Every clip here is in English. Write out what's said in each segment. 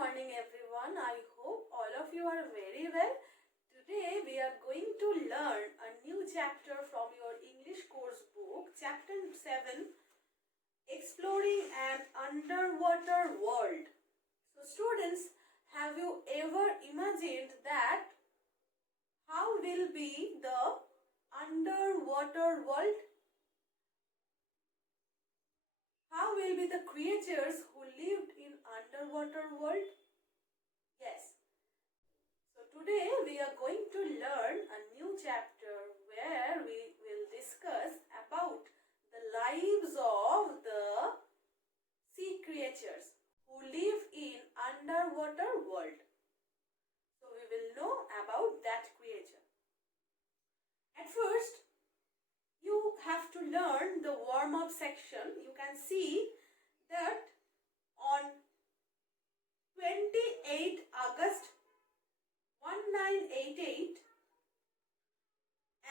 morning everyone. I hope all of you are very well. Today we are going to learn a new chapter from your English course book, chapter 7, Exploring an Underwater World. So students, have you ever imagined that how will be the underwater world? How will be the creatures who lived in underwater world? Yes. So today we are going to learn a new chapter where we will discuss about the lives of the sea creatures who live in underwater world. So we will know about that creature. At first, you have to learn the warm-up section. You can see that on 28 August 1988,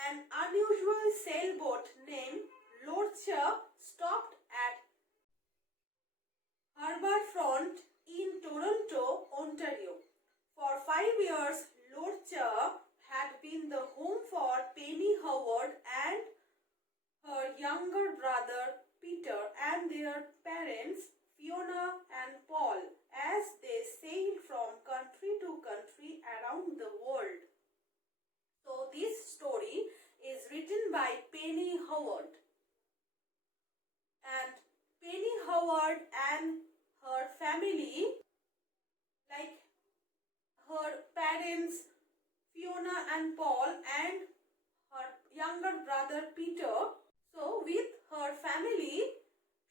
an unusual sailboat named Lorcha stopped at Harbourfront in Toronto, Ontario. For 5 years, Lorcha had been the home for Penny Howard and her younger brother Peter and their parents Fiona and Paul as they sailed from country to country around the world. So this story is written by Penny Howard. And Penny Howard and her family, like her parents Fiona and Paul and her younger brother Peter, so with her family,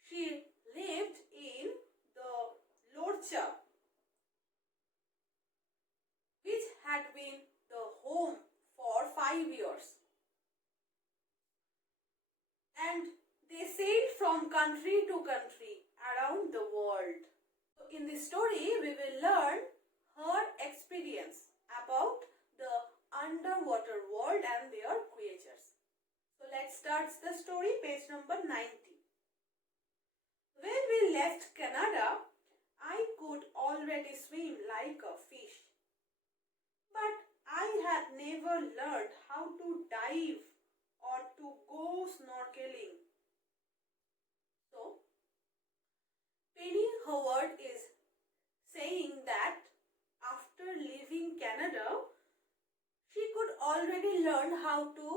she lived in the Lorcha, which had been the home for 5 years. And they sailed from country to country around the world. So in this story, we will learn her experience about the underwater world and their creatures. So let's start the story, page number 90. When we left Canada, I could already swim like a fish. But I had never learned how to dive or to go snorkeling. So, Penny Howard is saying that after leaving Canada, she could already learn how to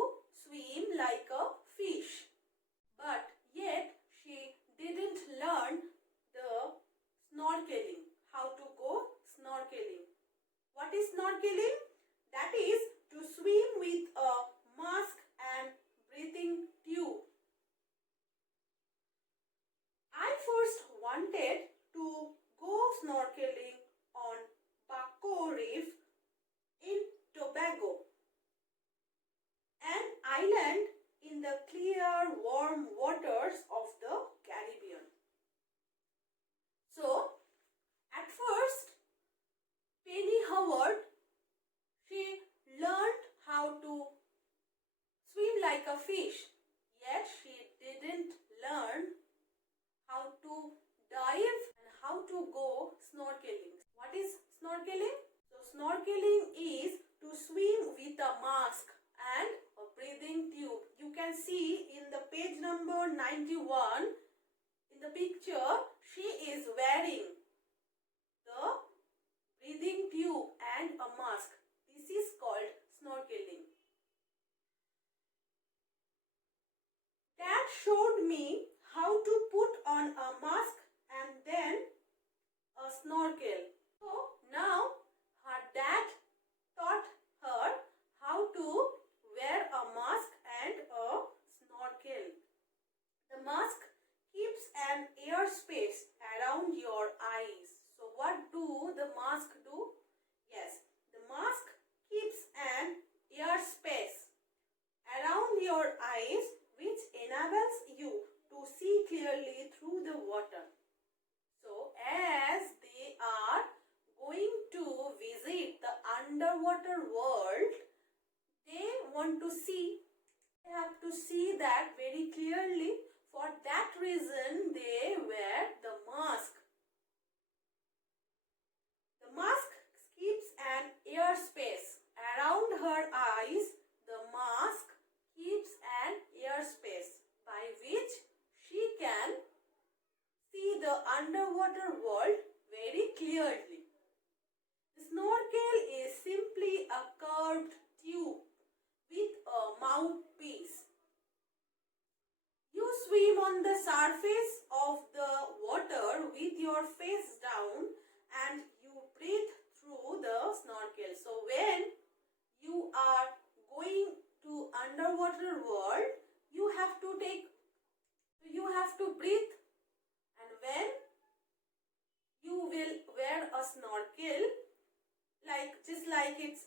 swim like a fish. But yet she didn't learn the snorkeling, how to go snorkeling. What is snorkeling? That is to swim with a mask and breathing tube. I first wanted to go snorkeling on Baco Reef in Tobago, an island in the clear, warm waters of the Caribbean. So, at first, Penny Howard, she learned how to swim like a fish, yet she didn't learn how to dive and how to go snorkeling. What is snorkeling? So, snorkeling is to swim with a mask and a breathing tube. You can see in the page number 91, in the picture, she is wearing the breathing tube and a mask. This is called snorkeling. Dad showed me how to put on a mask and then a snorkel. So now her dad taught her how to wear a mask and a snorkel. The mask keeps an air space around your eyes. So what do the mask do? Yes, the mask keeps an air space around your eyes, which enables you to see clearly through the water. So as they are going to visit the underwater world, they want to see, they have to see that very clearly. For that reason, they wear the mask. airspace. Around her eyes, the mask keeps an airspace by which she can see the underwater world very clearly. The snorkel is simply a curved tube with a mouthpiece. You swim on the surface of the water with your face down and you breathe through the snorkel. So when you are going to underwater world, you have to breathe, and when you will wear a snorkel, just like its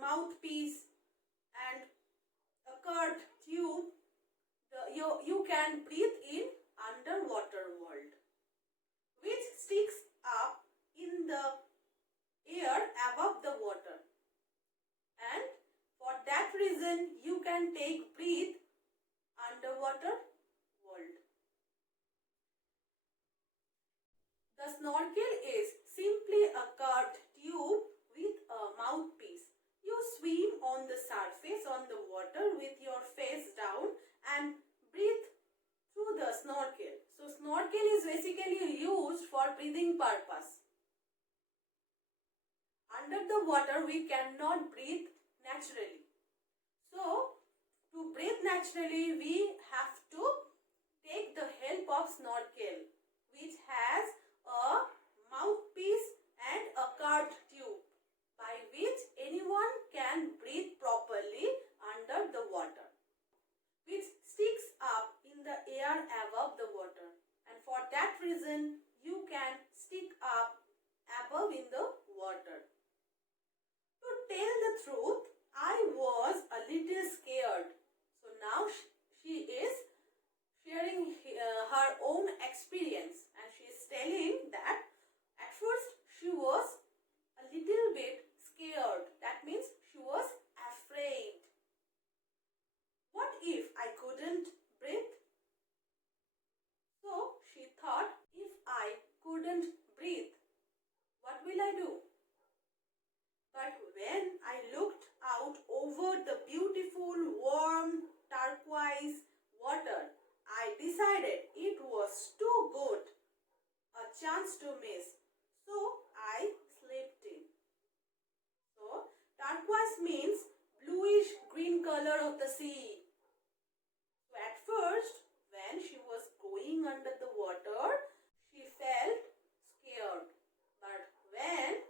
mouthpiece and a curved tube, you can breathe in underwater world, which sticks up in the air above the water, and for that reason you can take breath underwater world. The snorkel is simply a curved tube with a mouthpiece. You swim on the surface on the water with your face down and breathe through the snorkel. So snorkel is basically used for breathing purpose. Under the water we cannot breathe naturally. So to breathe naturally we have to take the help of snorkel, which has a mouthpiece and a curved tube by which anyone can breathe properly under the water, which sticks up in the air above the water, and for that reason you can stick up above in the water. To tell the truth, I was a little scared. So now she is sharing her own experience, and she is telling that at first she was a little bit scared. That means she was afraid. What if I couldn't breathe? So she thought, if I couldn't breathe, what will I do? But when I looked out over the beautiful, warm, turquoise water, I decided it was too good a chance to miss. So I slipped in. So turquoise means bluish green color of the sea. So at first, when she was going under the water, she felt scared. But when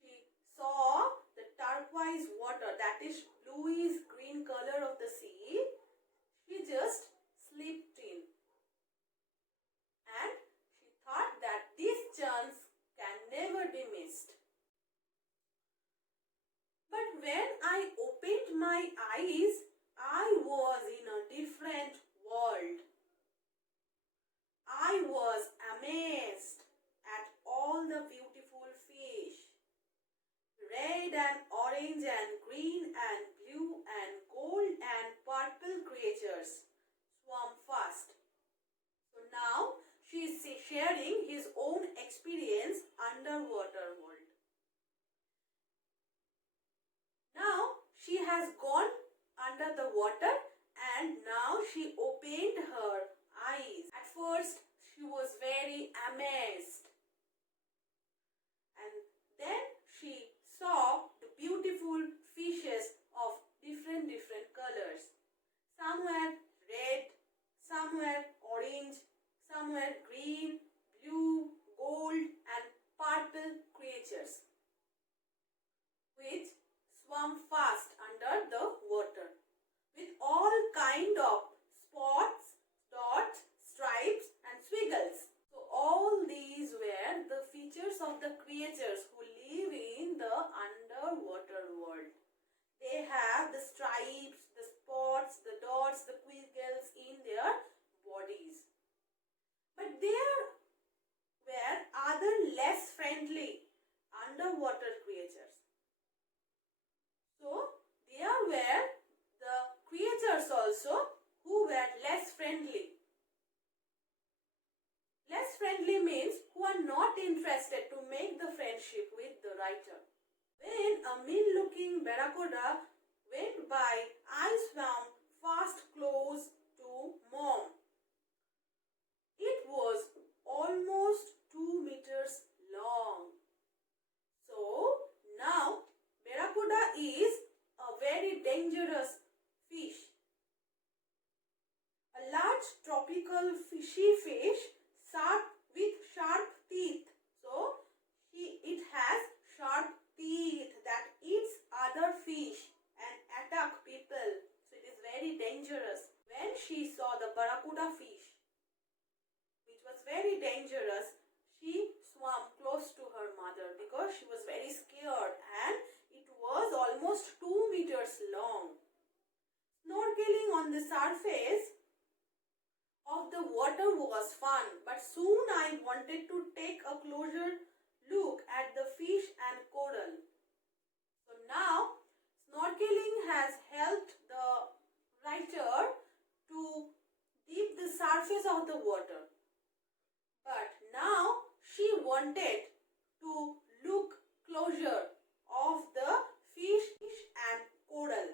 she saw the turquoise water, that is bluish green color of the sea, she just slipped in. And she thought that this chance can never be missed. But when I opened my eyes, I was in a different world. I was amazed at all the beautiful fish. Red and orange and green and blue and gold and purple creatures swam fast. So now she is sharing his own experience underwater world. Now she has gone under the water and now she opened her eyes. At first she was very amazed, and then she saw the beautiful fishes of different colors. Some were red, some were orange, some were green, blue, gold and purple creatures, which swam fast under the water with all kind of spots, dots, stripes and squiggles. So all these were the features of the creatures who live in the underwater world. They have the stripes, the spots, the dots, the squiggles in their bodies. But there were other less friendly underwater creatures. So there were the creatures also who were less friendly. Less friendly means who are not interested to make the friendship with the writer. When a mean-looking barracuda went by, I swam fast close to Mom. It was almost 2 meters long. So now barracuda is a very dangerous fish. A large tropical fishy fish with sharp teeth. So it has sharp teeth that eats other fish and attack people. So it is very dangerous. When she saw the barracuda fish, which was very dangerous, she swam close to her mother because she was very scared and it was almost 2 meters long. Snorkeling on the surface of the water was fun, but soon I wanted to take a closer look at the fish and coral. So now snorkeling has helped the writer to dip the surface of the water. But now she wanted to look closer of the fish and coral.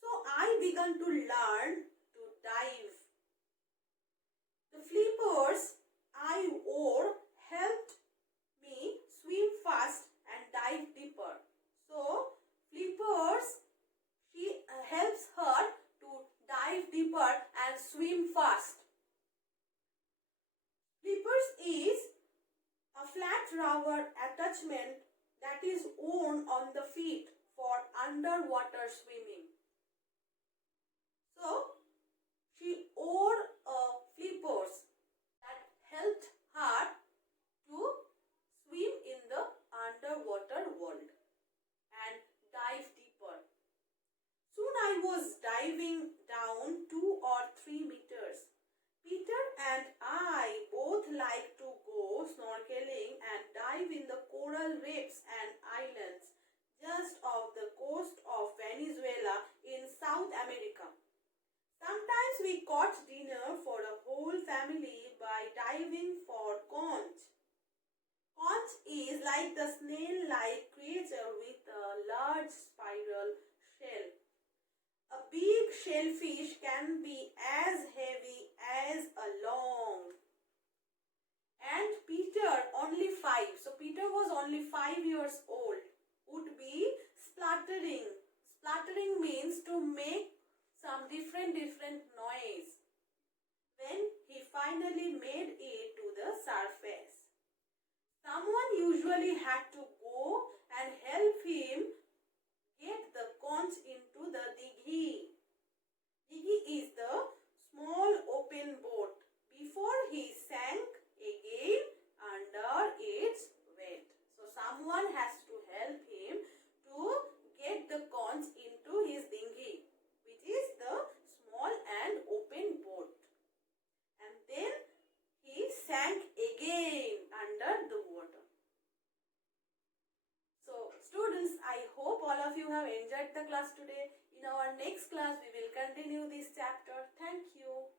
So I began to learn to dive. The flippers I wore helped me swim fast and dive deeper. So flippers, she helps her to dive deeper and swim fast. Flippers is a flat rubber attachment that is worn on the feet for underwater swimming. So she wore flippers that helped her to swim in the underwater world and dive deeper. Soon I was diving down 2 or 3 meters. Peter and I both like to go snorkeling and dive in the coral reefs and islands just off the coast of Venezuela in South America. Sometimes we caught dinner for a whole family by diving for conch. Conch is like the snail-like creature with a large spiral shell. A big shellfish can be as heavy as a long. And Peter, only 5. So Peter was only 5 years old. Would be spluttering. Spluttering means to make some different noise. When he finally made it to the surface. Someone usually had to go and help him get the conch into the dinghy. Dinghy is the small open boat before he sank again under its weight. So someone has to help him to get the conch into his dinghy, which is the small and open boat. And then he sank again under the water. So students, I hope all of you have enjoyed the class today. In our next class, we will continue this chapter. Thank you.